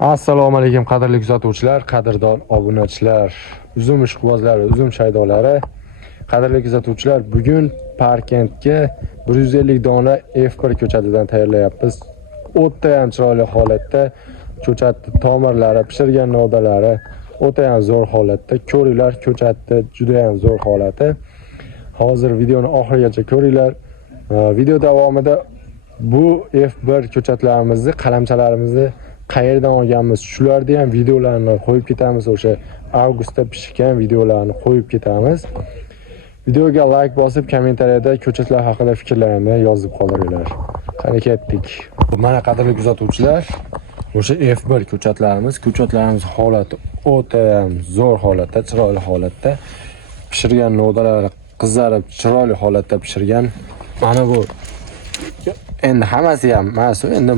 Assalomu alaykum qadrli kuzatuvchilar, qadrdon obunachilar, uzum ishqibozlari, uzum shaydolari. Qadrli kuzatuvchilar, bugun Parkentga 150 dona F1 ko'chatidan tayyorlayapmiz. O'ta ham chiroyli holatda ko'chatni tomirlari, pishirgan novdalari o'ta ham zo'r holatda. Ko'ringlar, ko'chatni juda ham zo'r holati. Hozir videoni oxirigacha ko'ringlar. Video davomida bu F1 ko'chatlarimizni, qalamchalarimizni qayerdan olganmiz, shularni ham videolarni qo'yib ketamiz. O'sha avgustda pishgan videolarni qo'yib ketamiz. Videoga like bosib, kommentariyada ko'chatlar haqida fikrlaringizni yozib qoldiringlar. Qani ketdik. Mana qadrli kuzatuvchilar, o'sha F1 ko'chatlarimiz holati o'ta ham zo'r holatda, chiroyli holatda pishirgan novdalari qizarib, chiroyli holatda pishirgan. Mana bu endi hammasi ham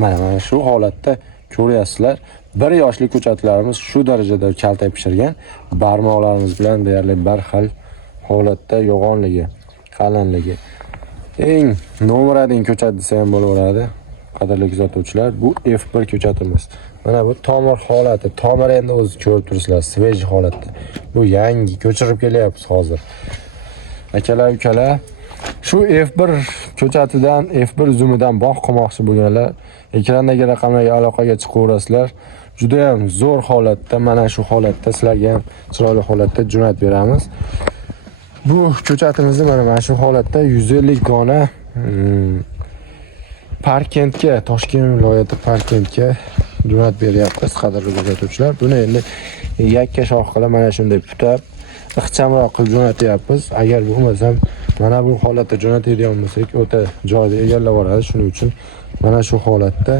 mana shu holatda ko'ryapsizlar. 1 yoshli ko'chatlarimiz shu darajada kalta pishirgan. Barmoqlarimiz bilan deyarli bir xil holatda yo'g'onligi, qalinligi. Eng nomeradagi ko'chat desa ham bo'laveradi. Qadrli kuzatuvchilar, bu F1 ko'chatimiz. Mana bu tomir holati. Tomir endi o'zi ko'rib turibsizlar, svej holatda. Bu yangi ko'chirib kelyapmiz hozir. Akalar, ukalar, shu F1 ko'chatidan, F1 uzumidan bog' qilmoqchi bo'lganlar, ekrandagi raqamlarga aloqaga chiqaverasizlar. Juda ham zo'r holatda, mana shu holatda sizlarga ham chiroyli holatda jo'natib beramiz. Bu ko'chatimizni mana shu holatda 150 dona Parkentga, Toshkent viloyati Parkentga jo'natib beryapmiz, qadrli kuzatuvchilar. Buni endi yakka shox qilib mana shunday putab, ixchamroq qilib jo'natyapmiz. Agar bo'lmasam, mana bu holatda jo'natadigan bo'lsak, o'ta joyni egallab oladi. Shuning uchun mana shu holatda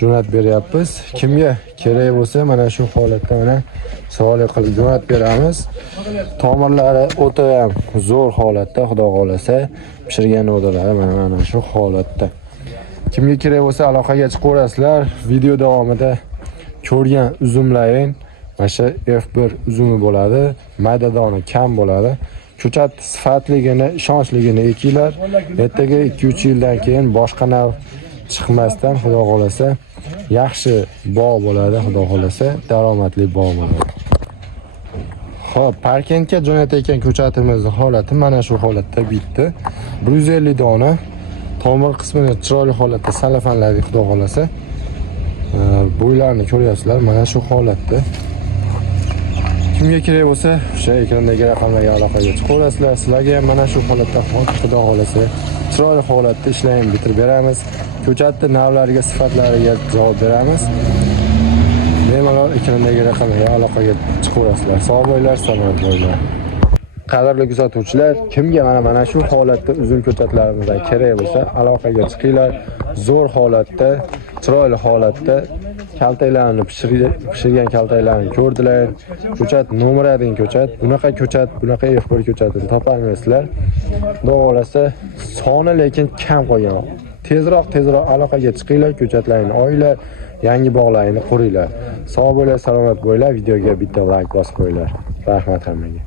jo'natib beryapmiz. Kimga kerak bo'lsa, mana shu holatda mana savol qilib jo'natib beramiz. Tomirlari o'ta ham zo'r holatda, xudo xolasa, pishirgan novdalari mana shu holatda. Kimga kerak bo'lsa aloqaga chiqaverasizlar. Video davomida ko'rgan uzumlaring o'sha F1 uzumi bo'ladi, maydadoni kam bo'ladi. Ko'chat sifatligini, ishonchligini ekinglar. Ertaga 2-3 yildan keyin boshqa nav chiqmasdan, xudo xolasa, yaxshi bog' bo'ladi, xudo xolasa, daromadli bog' bo'ladi. Xo'p, Parkentga jo'natayotgan ko'chatimizning holati mana shu holatda bitdi. 150 dona tomir qismini chiroyli holatda salafanladik, xudo xolasa. Bo'ylarni ko'ryapsizlar, mana shu holatda. Kimga kerak bo'lsa, o'sha ekrandagi raqamlarga aloqaga chiqaverasizlar. Sizlarga ham mana shu holatda, xudo xolasa, chiroyli holatda ishlarni bitirib beramiz. Ko'chatni navlariga, sifatlariga javob beramiz. Bemalol ekrandagi raqamlarga aloqaga chiqaverasizlar. Sog' bo'linglar, salomat bo'linglar. Qadrli kuzatuvchilar, kimga mana shu holatda uzun ko'chatlarimizdan kerak bo'lsa, aloqaga chiqinglar. Zo'r holatda, chiroyli holatda kaltaklarni pishirgan kaltaklarni ko'rdilar. Ko'chat nomeradagi ko'chat, bunaqa F1 ko'chatini topolmaysizlar. Xudo xolasa, soni lekin kam qolgan. Tezroq aloqaga chiqinglar, ko'chatlarni olinglar, yangi bog'larni quringlar. Sog' bo'linglar, salomat bo'linglar. Videoga bitta like bosib qo'yinglar. Rahmat hammaga.